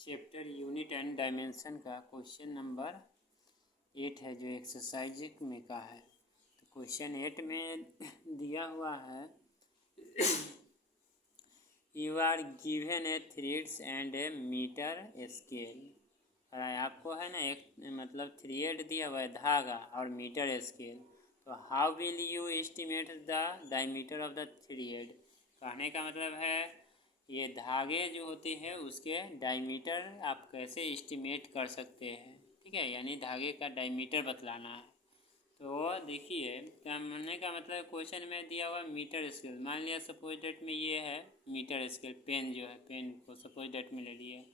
Chapter unit and dimension का question number 8 है, जो एक्सरसाइज में का है। तो क्वेश्चन 8 में दिया हुआ है, you are given a threads and a metre scale. और आपको है ना एक मतलब थ्रेड दिया हुआ है, धागा, और मीटर स्केल। तो how will you estimate the diameter of the thread. कहने का मतलब है ये धागे जो होते हैं उसके डायमीटर आप कैसे एस्टिमेट कर सकते हैं, ठीक है। यानी धागे का डायमीटर बतलाना है। तो देखिए कहने का मतलब क्वेश्चन में दिया हुआ मीटर स्केल। मान लिया सपोज डेट में ये है मीटर स्केल, पेन जो है, पेन को सपोज डेट में ले लिए,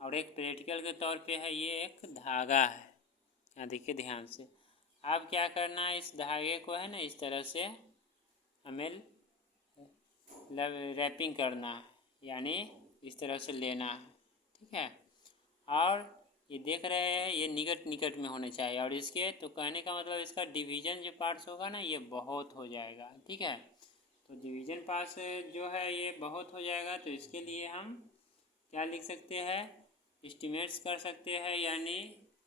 और एक प्रैक्टिकल के तौर पे है ये एक धागा है। यहाँ देखिए ध्यान से, अब क्या करना है, इस धागे को है ना इस तरह से हमें रैपिंग करना है, यानी इस तरह से लेना है, ठीक है। और ये देख रहे हैं ये निकट निकट में होने चाहिए, और इसके तो कहने का मतलब इसका डिवीज़न जो पार्ट्स होगा ना ये बहुत हो जाएगा, ठीक है। तो डिवीज़न पार्ट्स जो है ये बहुत हो जाएगा, तो इसके लिए हम क्या लिख सकते हैं, एस्टिमेट्स कर सकते हैं। यानी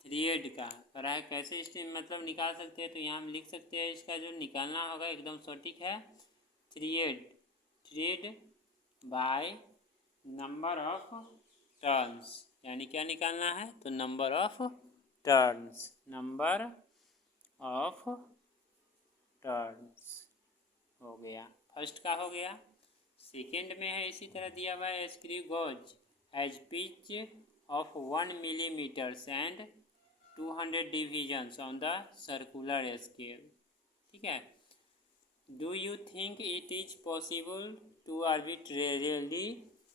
थ्रेड का करा है कैसे मतलब निकाल सकते हैं। तो यहाँ हम लिख सकते हैं इसका जो निकालना होगा एकदम सटीक है, thread by number of turns. यानी क्या निकालना है, तो number of turns, number of turns हो गया, फर्स्ट का हो गया। सेकेंड में है इसी तरह दिया हुआ है, screw goes as pitch of 1 millimetres and 200 divisions on the circular scale, ठीक है। Do you think it is possible to arbitrarily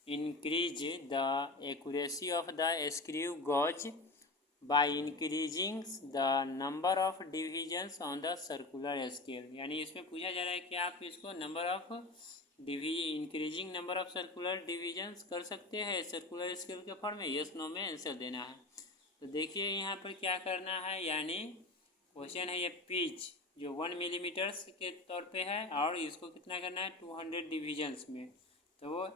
increase the accuracy of the screw gauge by increasing the number of divisions on the circular scale। यानी इसमें पूछा जा रहा है कि आप इसको number of increasing number of circular divisions कर सकते हैं सर्कुलर स्केल के फॉर्म में, यस नो में आंसर देना है। तो देखिए यहाँ पर क्या करना है, यानी क्वेश्चन है ये पिच जो 1 मिलीमीटर्स के तौर पे है, और इसको कितना करना है 200 डिविजन्स में। तो वो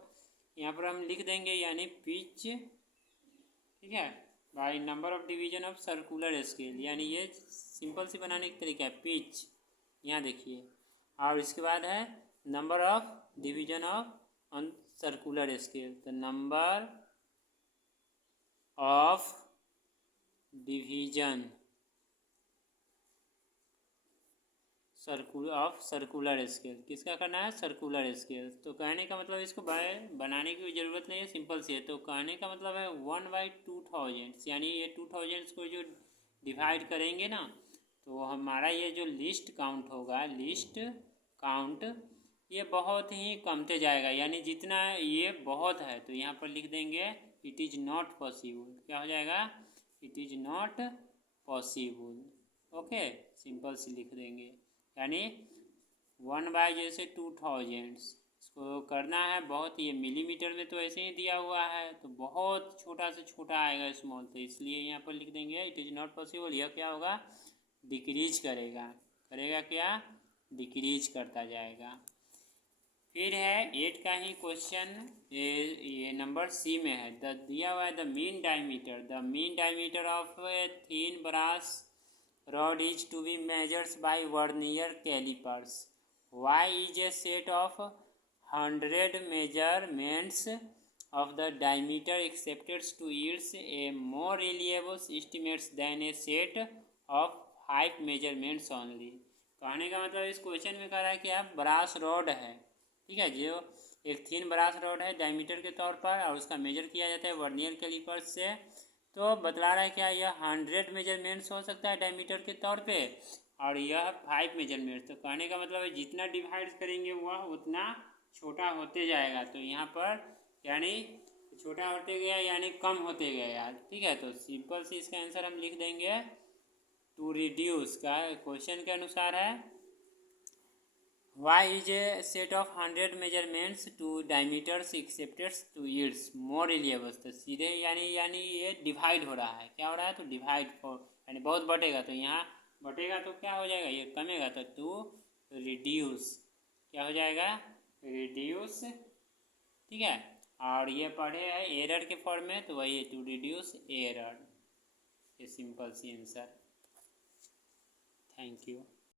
यहाँ पर हम लिख देंगे, यानी पिच, ठीक है, by number of division of circular scale. यानी ये सिंपल सी बनाने का तरीका है, पिच यहाँ देखिए, और इसके बाद है number of division of on circular scale. तो number of division circular scale, किसका करना है, सर्कुलर स्केल। तो कहने का मतलब इसको बनाने की ज़रूरत नहीं है, सिंपल सी है। तो कहने का मतलब है 1/2000, यानी ये 2000 को जो डिवाइड करेंगे ना, तो हमारा ये जो लिस्ट काउंट होगा, लिस्ट काउंट ये बहुत ही कमते जाएगा। यानी जितना ये बहुत है, तो यहाँ पर लिख देंगे इट इज़ नॉट पॉसिबल। क्या हो जाएगा, it is not possible, okay, simple सी लिख देंगे। यानी 1 जैसे 2000 इसको करना है बहुत, ये मिलीमीटर में तो ऐसे ही दिया हुआ है, तो बहुत छोटा से छोटा आएगा स्मॉल, तो इसलिए यहाँ पर लिख देंगे इट इज़ नॉट पॉसिबल। यह क्या होगा, डिक्रीज करेगा, करेगा क्या, डिक्रीज करता जाएगा। फिर है 8 का ही क्वेश्चन, ये नंबर सी में है। दिया हुआ है the mean diameter of a thin brass rod is to be measured by vernier calipers. Y is a set of 100 measurements of the diameter accepted to yield a more reliable estimate than a set of 5 measurements only। कहने का मतलब इस question में कह रहा है कि आप ब्रास रॉड है, ठीक है, जो एक थिन ब्रास रॉड है डायमीटर के तौर पर, और उसका मेजर किया जाता है वर्नियर कैलिपर्स से। तो बतला रहा है क्या, यह 100 मेजरमेंट्स हो सकता है डायमीटर के तौर पे, और यह 5 मेजरमेंट्स। तो कहने का मतलब है जितना डिवाइड करेंगे वह उतना छोटा होते जाएगा। तो यहाँ पर यानी छोटा होते गया यानी कम होते गया, ठीक है। तो सिंपल से इसका आंसर हम लिख देंगे टू रिड्यूस, का क्वेश्चन के अनुसार है Y is a set of 100 measurements to diameters accepted to yields more reliable। तो सीधे यानी ये डिवाइड हो रहा है, क्या हो रहा है, तो डिवाइड यानी बहुत बढ़ेगा, तो यहाँ बढ़ेगा तो क्या हो जाएगा, ये कमेगा, तो टू रिड्यूस क्या हो जाएगा, रिड्यूस, ठीक है। और ये पढ़े है एरर के फॉर्म में, तो वही है टू रिड्यूस एरर। ये सिंपल सी आंसर। Thank you.